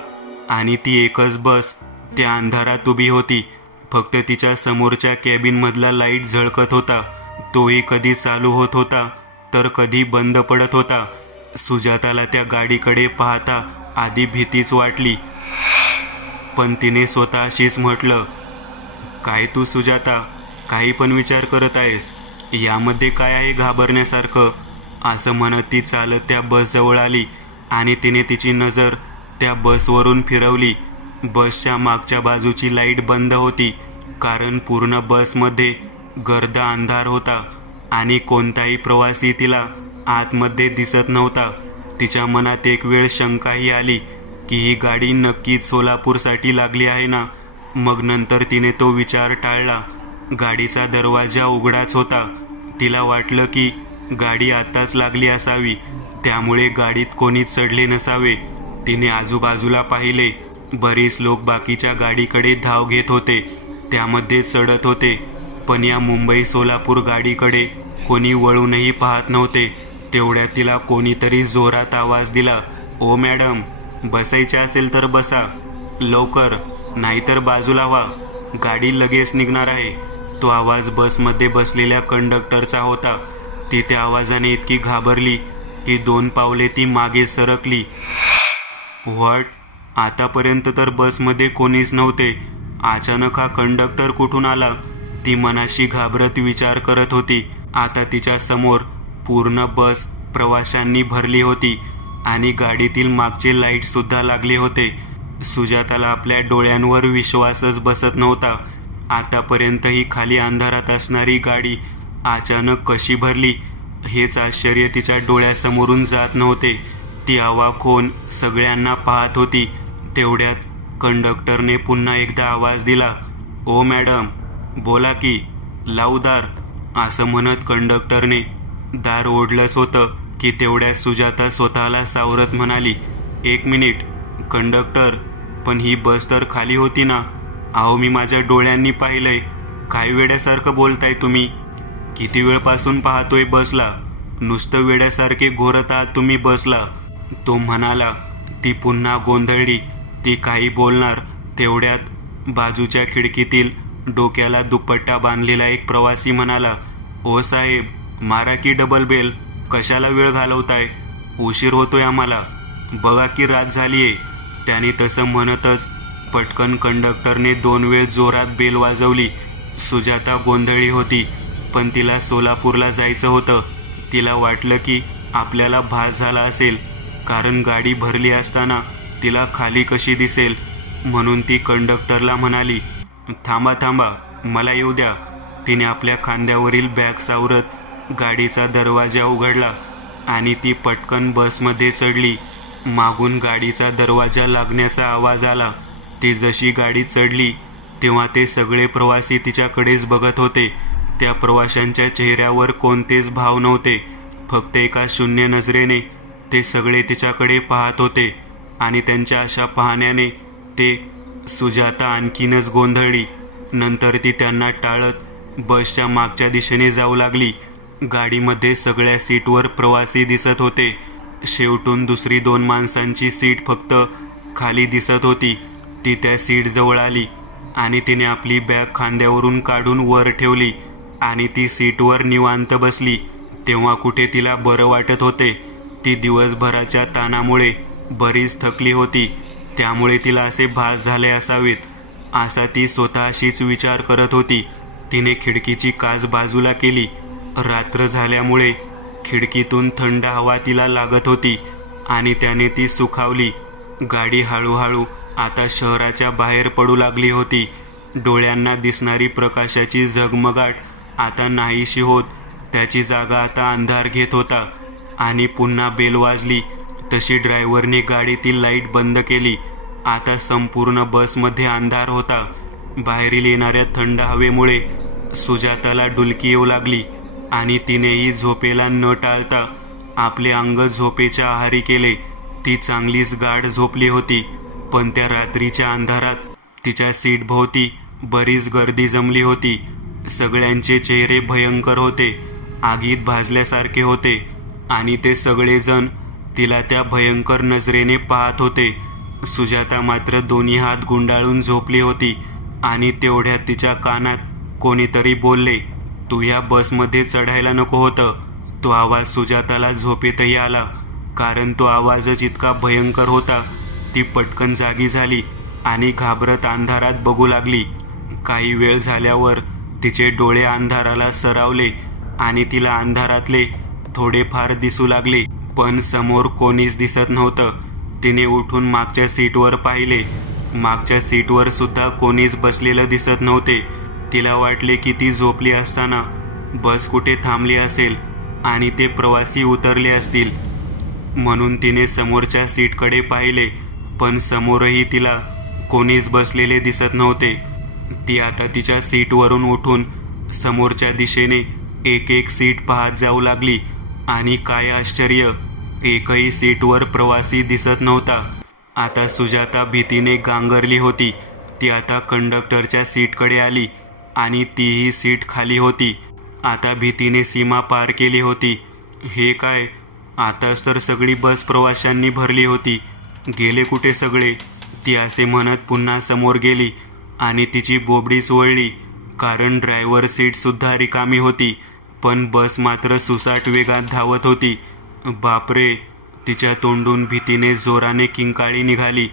आणि ती एकच बस त्या अंधारात उभी होती. फक्त तिच्या समोरच्या कॅबिनमधला लाईट झळकत होता. तोही कधी चालू होत होता तर कधी बंद पडत होता. सुजाताला त्या गाडीकडे पाहता आधी भीतीच वाटली, पण तिने स्वतःशीच म्हटलं, काय तू सुजाता, काही पण विचार करत आहेस? यामध्ये काय आहे घाबरण्यासारखं? असं म्हणत ती चालत त्या बसजवळ आली आणि तिने तिची नजर त्या बसवरून फिरवली. बसच्या मागच्या बाजूची लाईट बंद होती, कारण पूर्ण बसमध्ये गर्द अंधार होता आणि कोणताही प्रवासी तिला आतमध्ये दिसत नव्हता. तिच्या मनात एक वेळ शंकाही आली की ही गाडी नक्कीच सोलापूरसाठी लागली आहे ना. मग नंतर तिने तो विचार टाळला. गाडीचा दरवाजा उघडाच होता. तिला वाटलं की गाडी आताच लागली असावी, त्यामुळे गाडीत कोणीच चढले नसावे. तिने आजूबाजूला पाहिले. बरीच लोक बाकीच्या गाडीकडे धाव घेत होते, त्यामध्ये चढत होते, पण या मुंबई सोलापूर गाडीकडे कोणी वळूनही पाहत नव्हते. तेवढ्यात तिला कोणीतरी जोरात आवाज दिला, ओ मॅडम, बसायचे असेल तर बसा लवकर, नाहीतर बाजूला व्हा, गाडी लगेच निघणार आहे. तो आवाज बसमध्ये बसलेल्या कंडक्टरचा होता. ती त्या आवाजाने इतकी घाबरली की 2 पावले ती मागे सरकली. व्हॉट? आतापर्यंत तर बसमध्ये कोणीच नव्हते, अचानक हा कंडक्टर कुठून आला? ती मनाशी घाबरत विचार करत होती. आता तिच्या समोर पूर्ण बस प्रवाशांनी भरली होती आणि गाडीतील मागचे लाईट सुद्धा लागले होते. सुजाताला आपल्या डोळ्यांवर विश्वासच बसत नव्हता. आतापर्यंत ही खाली अंधारात असणारी गाडी अचानक कशी भरली हेच आश्चर्य तिच्या डोळ्यासमोरून जात नव्हते. ती अवाक होऊन सगळ्यांना पाहत होती. तेवढ्यात कंडक्टरने पुन्हा एकदा आवाज दिला, ओ मॅडम, बोला की, लावू दार. असं म्हणत कंडक्टरने दार ओढलंच होतं की तेवढ्यात सुजाता स्वतःला सावरत म्हणाली, 1 मिनिट कंडक्टर, पण ही बस तर खाली होती ना? अहो, मी माझ्या डोळ्यांनी पाहिलंय. काय वेड्यासारखं बोलताय तुम्ही? किती वेळपासून पाहतोय बसला, नुसतं वेड्यासारखे घोरत आहात तुम्ही बसला, तो म्हणाला. ती पुन्हा गोंधळली. ती काही बोलणार तेवढ्यात बाजूच्या खिडकीतील डोक्याला दुपट्टा बांधलेला एक प्रवासी म्हणाला, ओ साहेब, मारा की डबल बेल, कशाला वेळ घालवताय? उशीर होतोय आम्हाला, बघा की रात झालीये. त्याने तसं म्हणतच पटकन कंडक्टरने 2 वेळ जोरात बेल वाजवली. सुजाता गोंधळी होती, पण तिला सोलापूरला जायचं होतं. तिला वाटलं की आपल्याला भास झाला असेल, कारण गाडी भरली असताना तिला खाली कशी दिसेल. म्हणून ती कंडक्टरला म्हणाली, थांबा थांबा, मला येऊ द्या. तिने आपल्या खांद्यावरील बॅग सावरत गाडीचा दरवाजा उघडला आणि ती पटकन बसमध्ये चढली. मागून गाडीचा दरवाजा लागण्याचा आवाज आला. ती जशी गाडी चढली तेव्हा ते सगळे प्रवासी तिच्याकडेच बघत होते. त्या प्रवाशांच्या चेहऱ्यावर कोणतेच भाव नव्हते, फक्त एका शून्य नजरेने ते सगळे तिच्याकडे पाहत होते आणि त्यांच्या अशा पाहण्याने ते सुजाता आणखीनच गोंधळली. नंतर ती त्यांना टाळत बसच्या मागच्या दिशेने जाऊ लागली. गाडीमध्ये सगळ्या सीटवर प्रवासी दिसत होते. शेवटून दुसरी 2 माणसांची सीट फक्त खाली दिसत होती. ती त्या सीट जवळ आली आणि तिने आपली बॅग खांद्यावरून काढून वर ठेवली आणि ती सीटवर निवांत बसली. तेव्हा कुठे तिला बरं वाटत होते. ती दिवसभराच्या ताणामुळे बरीच थकली होती. त्यामुळे तिला असे भास झाले असावेत असा ती स्वतःशीच विचार करत होती. तिने खिडकीची काच बाजूला केली. रात्र झाल्यामुळे खिडकीतून थंड हवा तिला लागत होती आणि त्याने ती सुखावली. गाडी हळूहळू आता शहराच्या बाहेर पडू लागली होती. डोळ्यांना दिसणारी प्रकाशाची झगमगाट आता नाहीशी होत त्याची जागा आता अंधार घेत होता. आणि पुन्हा बेल वाजली तशी ड्रायव्हरने गाडीतील लाईट बंद केली. आता संपूर्ण बसमध्ये अंधार होता. बाहेरील येणाऱ्या थंड हवेमुळे सुजाताला डुलकी येऊ लागली आणि तिनेही झोपेला न टाळता आपले अंग झोपेच्या आहारी केले. ती चांगलीच गाढ झोपली होती. पण त्या रात्रीच्या अंधारात तिच्या सीटभोवती बरीच गर्दी जमली होती. सगळ्यांचे चेहरे भयंकर होते, आगीत भाजल्यासारखे होते आणि ते सगळेजण तिला त्या भयंकर नजरेने पाहत होते. सुजाता मात्र दोन्ही हात गुंडाळून झोपली होती आणि तेवढ्यात तिच्या कानात कोणीतरी बोलले, तू या बसमध्ये चढायला नको होतं. तो आवाज सुजाताला झोपेतही आला, कारण तो आवाजच इतका भयंकर होता. ती पटकन जागी झाली आणि घाबरत अंधारात बघू लागली. काही वेळ झाल्यावर तिचे डोळे अंधाराला सरावले आणि तिला अंधारातले थोडेफार दिसू लागले, पण समोर कोणीच दिसत नव्हतं. तिने उठून मागच्या सीटवर पाहिले. मागच्या सीटवर सुद्धा कोणीच बसलेलं दिसत नव्हते. तिला वाटले की ती झोपली असताना बस कुठे थांबली असेल आणि ते प्रवासी उतरले असतील. म्हणून तिने समोरच्या सीटकडे पाहिले, पण समोरही तिला कोणीच बसलेले दिसत नव्हते. ती आता तिच्या सीटवरून उठून समोरच्या दिशेने एक एक सीट पाहत जाऊ लागली आणि काय आश्चर्य, एकही सीटवर प्रवासी दिसत नव्हता. आता सुजाता भीतीने गांगरली होती. ती आता कंडक्टरच्या सीटकडे आली आणि तीही सीट खाली होती. आता भीतीने सीमा पार केली होती. हे काय, आताच तर सगळी बस प्रवाशांनी भरली होती, गेले कुठे सगळे? ती असे म्हणत पुन्हा समोर गेली आणि तिची बोबडीच वळली, कारण ड्रायव्हर सीट सुद्धा रिकामी होती. पण बस मात्र सुसाट वेगात धावत होती. बापरे, तिच्या तोंडून भीतीने जोराने किंकाळी निघाली.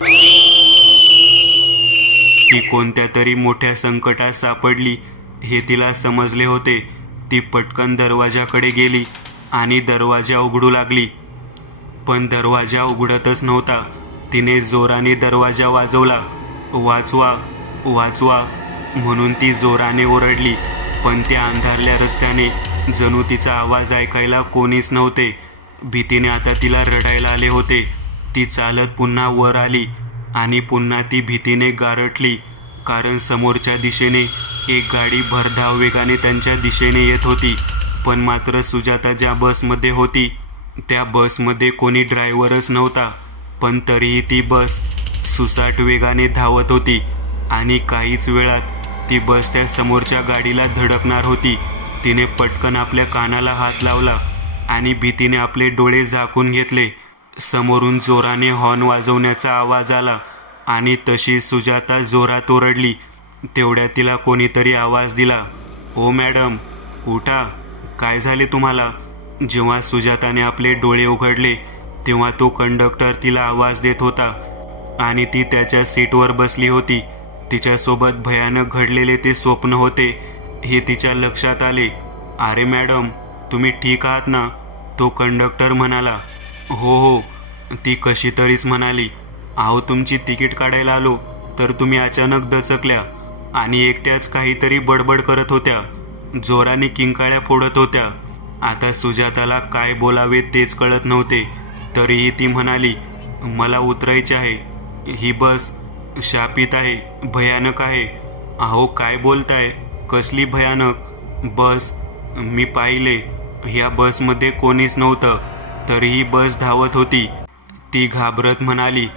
ती कोणत्या तरी मोठ्या संकटात सापडली हे तिला समजले होते. ती पटकन दरवाजाकडे गेली आणि दरवाजा उघडू लागली, पण दरवाजा उघडतच नव्हता. तिने जोराने दरवाजा वाजवला. वाचवा वाचवा म्हणून ती जोराने ओरडली, पण त्या अंधारल्या रस्त्याने जणू तिचा आवाज ऐकायला कोणीच नव्हते. भीतीने आता तिला रडायला आले होते. ती चालत पुन्हा वर आली आणि पुन्हा ती भीतीने गारटली, कारण समोरच्या दिशेने एक गाडी भरधाव वेगाने त्यांच्या दिशेने येत होती. पण मात्र सुजाता ज्या बसमध्ये होती त्या बसमध्ये कोणी ड्रायव्हरच नव्हता. पण तरीही ती बस सुसाट वेगाने धावत होती आणि काहीच वेळात ती बस त्या समोरच्या गाडीला धडकणार होती. तिने पटकन आपल्या कानाला हात लावला आणि भीतीने आपले डोळे झाकून घेतले. समोरून जोराने हॉर्न वाजवण्याचा आवाज आला आणि तशी सुजाता जोरात ओरडली. तेवढ्या तिला कोणीतरी आवाज दिला, ओ मॅडम, उठा, काय झाले तुम्हाला? जेव्हा सुजाताने आपले डोळे उघडले तेव्हा तो कंडक्टर तिला आवाज देत होता आणि ती त्याच्या सीटवर बसली होती. तिच्यासोबत भयानक घडलेले ते स्वप्न होते हे तिच्या लक्षात आले. अरे मॅडम, तुम्ही ठीक आहात ना? तो कंडक्टर म्हणाला. हो हो, ती कशी तरीच म्हणाली. अहो, तुमची तिकीट काढायला आलो तर तुम्ही अचानक दचकल्या आणि एकट्याच काहीतरी बडबड करत होत्या, जोराने किंकाळ्या फोडत होत्या. आता सुजाताला काय बोलावे तेच कळत नव्हते. तरीही ती म्हणाली, मला उतरायचे आहे, ही बस शापित आहे, भयानक आहे. अहो, काय बोलताय? कसली भयानक बस? मी पाहिले, ह्या बसमध्ये कोणीच नव्हतं, तरीही बस धावत होती. ती घाबरत म्हणाली.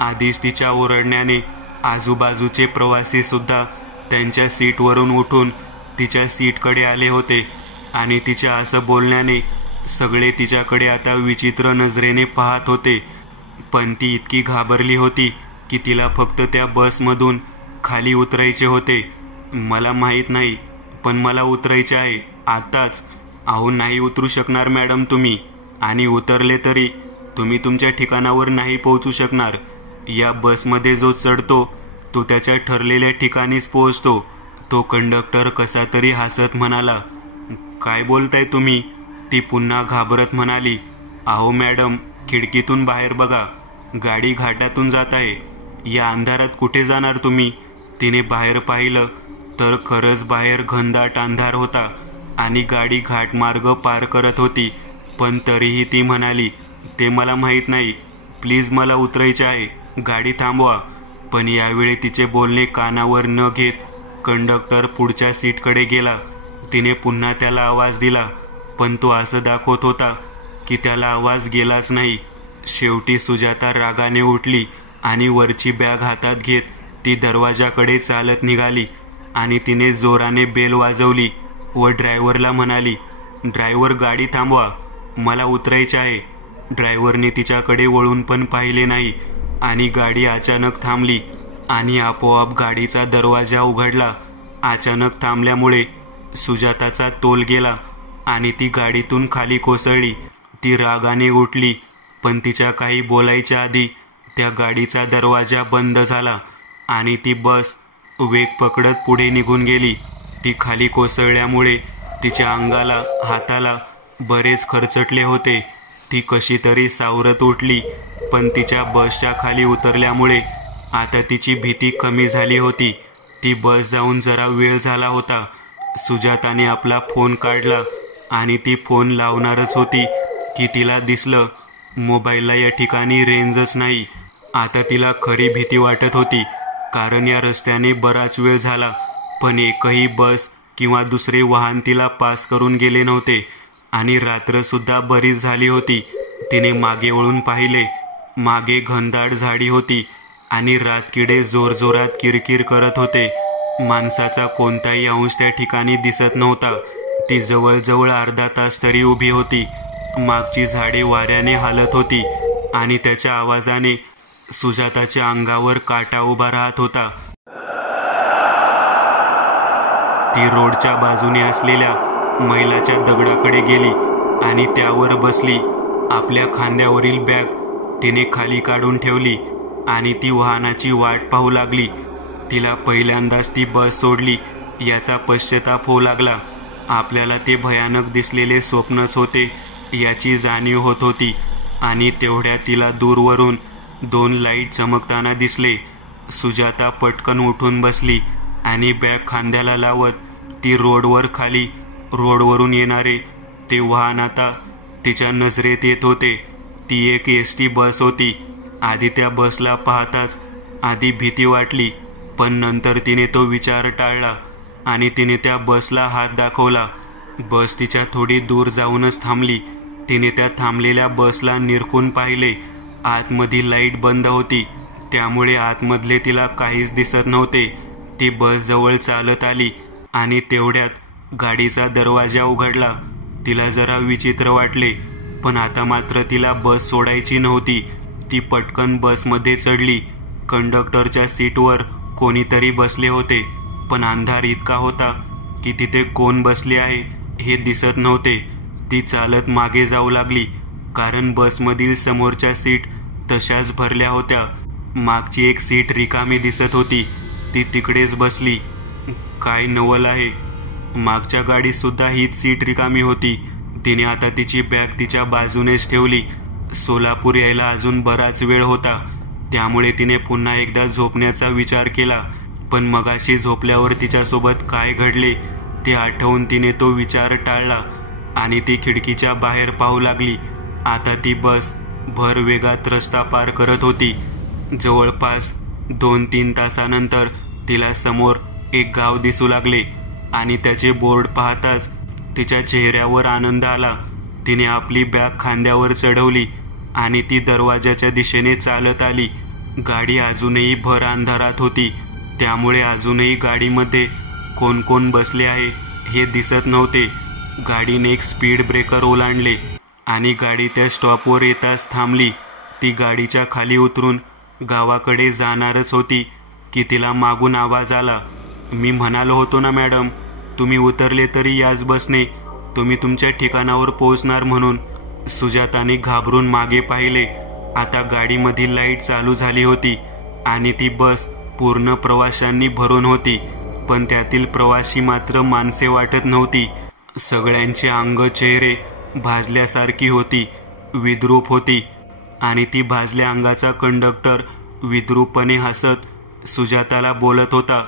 आधीच तिच्या ओरडण्याने आजूबाजूचे प्रवासी सुद्धा त्यांच्या सीटवरून उठून तिच्या सीटकडे आले होते आणि तिच्या असं बोलण्याने सगळे तिच्याकडे आता विचित्र नजरेने पाहत होते. पण ती इतकी घाबरली होती की तिला फक्त त्या बसमधून खाली उतरायचे होते. मला माहीत नाही, पण मला उतरायचे आहे आत्ताच. अहो नाही उतरू शकणार मॅडम तुम्ही, आणि उतरले तरी तुम्ही तुमच्या ठिकाणावर नाही पोहोचू शकणार. या बसमध्ये जो चढतो तो त्याच्या ठरलेल्या ठिकाणीच पोहोचतो. तो कंडक्टर कसा तरी हसत म्हणाला. काय बोलताय तुम्ही? ती पुन्हा घाबरत म्हणाली. अहो मॅडम, खिडकीतून बाहेर बघा, गाडी घाटातून जात आहे. या अंधारात कुठे जाणार तुम्ही? तिने बाहेर पाहिलं तर खरंच बाहेर घनदाट अंधार होता आणि गाडी घाटमार्ग पार करत होती. पण तरीही ती म्हणाली, ते मला माहीत नाही, प्लीज मला उतरायचे आहे, गाडी थांबवा. पण यावेळी तिचे बोलणे कानावर न घेत कंडक्टर पुढच्या सीटकडे गेला. तिने पुन्हा त्याला आवाज दिला, पण तो असं दाखवत होता की त्याला आवाज गेलाच नाही. शेवटी सुजाता रागाने उठली आणि वरची बॅग हातात घेत ती दरवाजाकडे चालत निघाली आणि तिने जोराने बेल वाजवली व ड्रायव्हरला म्हणाली, ड्रायव्हर गाडी थांबवा, मला उतरायचे आहे. ड्रायव्हरने तिच्याकडे वळून पण पाहिले नाही आणि गाडी अचानक थांबली आणि आपोआप गाडीचा दरवाजा उघडला. अचानक थांबल्यामुळे सुजाताचा तोल गेला आणि ती गाडीतून खाली कोसळली. ती रागाने उठली, पण तिच्या काही बोलायच्या आधी त्या गाडीचा दरवाजा बंद झाला आणि ती बस वेग पकडत पुढे निघून गेली. ती खाली कोसळल्यामुळे तिच्या अंगाला, हाताला बरेच खरचटले होते. ती कशी तरी सावरत उठली, पण तिच्या बसच्या खाली उतरल्यामुळे आता तिची भीती कमी झाली होती. ती बस जाऊन जरा वेळ झाला होता. सुजाताने आपला फोन काढला आणि ती फोन लावणारच होती की तिला दिसलं मोबाईलला या ठिकाणी रेंजच नाही. आता तिला खरी भीती वाटत होती, कारण या रस्त्याने बराच वेळ झाला पण एकही बस किंवा दुसरे वाहन तिला पास करून गेले नव्हते आणि रात्रसुद्धा बरीच झाली होती. तिने मागे वळून पाहिले. मागे घनदाट झाडी होती आणि रातकिडे जोरजोरात किरकिर करत होते. माणसाचा कोणताही अंश त्या ठिकाणी दिसत नव्हता. ती जवळजवळ अर्धा तास तरी उभी होती. मागची झाडे वाऱ्याने हालत होती आणि त्याच्या आवाजाने सुजाताच्या अंगावर काटा उभा राहत होता. ती रोडच्या बाजूने असलेल्या मैलाच्या दगडाकडे गेली आणि त्यावर बसली. आपल्या खांद्यावरील बॅग तिने खाली काढून ठेवली आणि ती वाहनाची वाट पाहू लागली. तिला पहिल्यांदाच ती बस सोडली याचा पश्चाताप होऊ लागला. आपल्याला ते भयानक दिसलेले स्वप्नच होते याची जाणीव होत होती आणि तेवढ्या तिला दूरवरून 2 लाईट चमकताना दिसले. सुजाता पटकन उठून बसली आणि बॅग खांद्याला लावत ती रोडवरून येणारे ते वाहन आता तिच्या नजरेत येत होते. ती एक एसटी बस होती. आधी त्या बसला पाहताच आधी भीती वाटली, पण नंतर तिने तो विचार टाळला आणि तिने त्या बसला हात दाखवला. बस तिच्या थोडी दूर जाऊनच थांबली. तिने त्या थांबलेल्या बसला निरखून पाहिले. आतमधील लाईट बंद होती, त्यामुळे आतमधले तिला काहीच दिसत नव्हते. ती बस जवळ चालत आली आणि तेवढ्यात गाडीचा दरवाजा उघडला. तिला जरा विचित्र वाटले, पण आता मात्र तिला बस सोडायची नव्हती. ती पटकन बसमध्ये चढली. कंडक्टरच्या सीटवर कोणीतरी बसले होते, पण अंधार इतका होता की तिथे कोण बसले आहे हे दिसत नव्हते. ती चालत मागे जाऊ लागली, कारण बसमधील समोरच्या सीट तशाच भरल्या होत्या. मागची एक सीट रिकामी दिसत होती. ती तिकडेच बसली. काय नवल आहे, मागच्या गाडीत सुद्धा हीच सीट रिकामी होती. तिने आता तिची बॅग तिच्या बाजूनेच ठेवली. सोलापूर यायला अजून बराच वेळ होता, त्यामुळे तिने पुन्हा एकदा झोपण्याचा विचार केला. पण मगाशी झोपल्यावर तिच्यासोबत काय घडले ते आठवून तिने तो विचार टाळला आणि ती खिडकीच्या बाहेर पाहू लागली. आता ती बस भर वेगात रस्ता पार करत होती. जवळपास 2-3 तासानंतर तिला समोर एक गाव दिसू लागले आणि त्याचे बोर्ड पाहताच तिच्या चेहऱ्यावर आनंद आला. तिने आपली बॅग खांद्यावर चढवली आणि ती दरवाजाच्या दिशेने चालत आली. गाडी अजूनही भर अंधारात होती, त्यामुळे अजूनही गाडीमध्ये कोण कोण बसले आहे हे दिसत नव्हते. गाडीने एक स्पीड ब्रेकर ओलांडले आणि गाडी त्या स्टॉपवर येताच थांबली. ती गाडीच्या खाली उतरून गावाकडे जाणारच होती की तिला मागून आवाज आला. मी म्हणालो होतो ना मॅडम, तुम्ही उतरले तरी याच बसने तुम्ही तुमच्या ठिकाणावर पोहोचणार म्हणून. सुजाताने घाबरून मागे पाहिले. आता गाडीमधील लाईट चालू झाली होती आणि ती बस पूर्ण प्रवाशांनी भरून होती, पण त्यातील प्रवासी मात्र माणसे वाटत नव्हती. सगळ्यांचे अंग चेहरे भाजल्यासारखी होती, विद्रूप होती. आणि ती भाजल्या अंगाचा कंडक्टर विद्रूपपणे हसत सुजाताला बोलत होता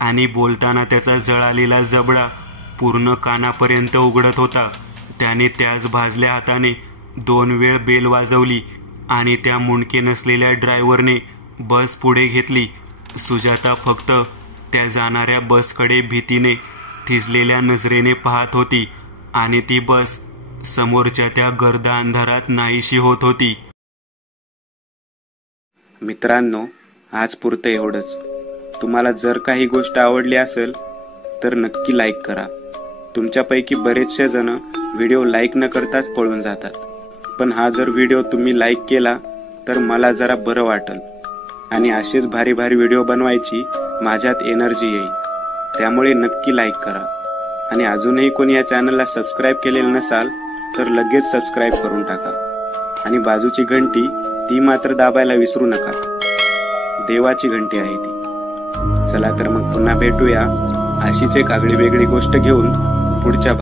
आणि बोलताना त्याचा जळालेला जबडा पूर्ण कानापर्यंत उघडत होता. त्याने त्याच भाजल्या हाताने 2 वेळ बेल वाजवली आणि त्या मुंडके नसलेल्या ड्रायव्हरने बस पुढे घेतली. सुजाता फक्त त्या जाणाऱ्या बसकडे भीतीने थिजलेल्या नजरेने पाहत होती आणि ती बस समोरच्या त्या गर्द अंधारात नाहीशी होत होती. मित्रांनो, आज पुरतं एवढंच. तुम्हाला जर काही गोष्ट आवडली असेल तर नक्की लाईक करा. तुमच्यापैकी बरेचसे जण व्हिडिओ लाईक न करताच पळून जातात, पण हा जर व्हिडिओ तुम्ही लाईक केला तर मला जरा बरं वाटेल आणि असेच भारी भारी व्हिडिओ बनवायची माझ्यात एनर्जी येईल. त्यामुळे नक्की लाईक करा. आणि अजूनही कोणी या चॅनलला सबस्क्राईब केलेलं नसाल तर लगेच सबस्क्राईब करून टाका. आणि बाजूची घंटी ती मात्र दाबायला विसरू नका. देवाची घंटी आहे ती. चला तर मग पुन्हा भेटूया अशीच एक आगळी वेगळी गोष्ट घेऊन पुढच्या